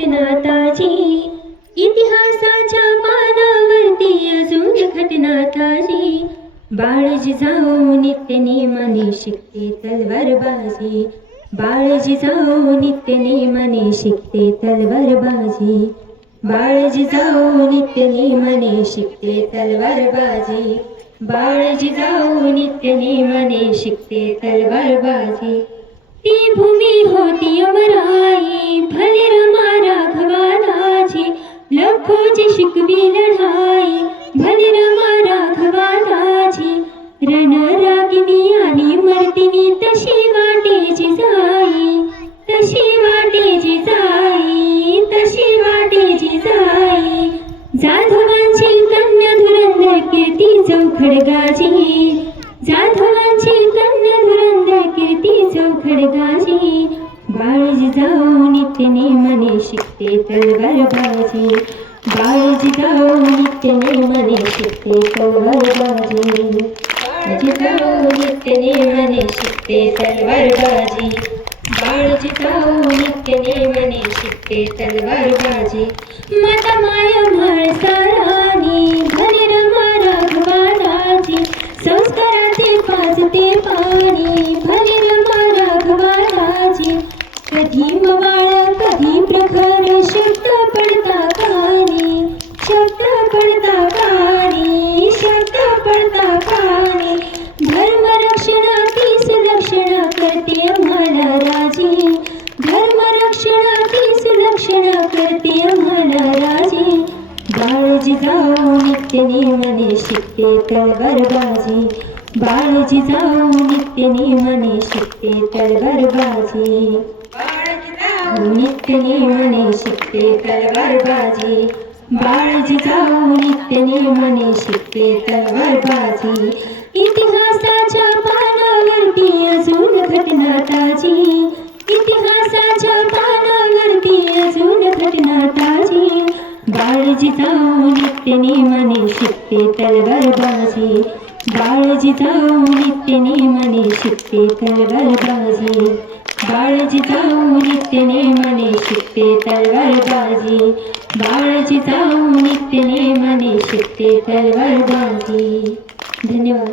घटना ताजी, इतिहासाच्या पानावरती अजून घटना ताजी. बाळ जिजाऊ नित्य नेमाने शिकते तलवारबाजी, बाळ जिजाऊ नित्य नेमाने शिकते तलवारबाजी, बाळ जिजाऊ नित्य नेमाने शिकते तलवारबाजी, बाळ जिजाऊ नित्य नेमाने शिकते तलवारबाजी. ती भूमी होती अमराई, भले रमा राघवादाची, लखोची शिकवी लढाई, भले रमा राघवादाची. रणरागिनी आणि मर्दिनी तशी वाटे जिजाई, तशी वाटे जिजाई, तशी वाटे जिजाई. जाधवांची कन्या धुरंधर कीर्ती चौखड गाजी, जाधवांची कन्या धुरंधर कीर्ती चौखड गाजी. बाळ जिजाऊ नित्य नेमाने शिकते तलवारबाजी, बाळ जिजाऊ नित्य नेमाने शिकते तलवारबाजी, जिजाऊ नित्य नेमाने शिकते तलवारबाजी, बाळ जिजाऊ नित्य नेमाने शिकते तलवारबाजी. माता माया म्हाळसारानी, भले रमा राघवादाची, संस्काराचे पाजते पाणी, भले रमा राघवादाची. कधी मवाळ कधी प्रखर शब्द पडता कानी, शब्द पडता कानी, शब्द पडता कानी. धर्मरक्षणाची सुलक्षणा करते आम्हाला राजी, धर्मरक्षणाची सुलक्षणा करते आम्हाला राजी. बाळ जिजाऊ नित्य नेमाने शिकते तलवारबाजी, बाळ जिजाऊ नित्य नेमाने शिकते तलवारबाजी, नित्य नेमाने शिकते तलवारबाजी, बाळ जिजाऊ नित्य नेमाने शिकते तलवारबाजी. इतिहासाच्या पानावरती अजून घटना ताजी, इतिहासाच्या पानावरती अजून घटना ताजी. बाळ जिजाऊ नित्य नेमाने शिकते तलवारबाजी, बाळ जिजाऊ नित्य नेमाने शिकते तलवारबाजी, बाळ जिजाऊ नित्य नेमाने शिकते तलवारबाजी, बाळ जिजाऊ नित्य नेमाने शिकते तलवारबाजी. धन्यवाद.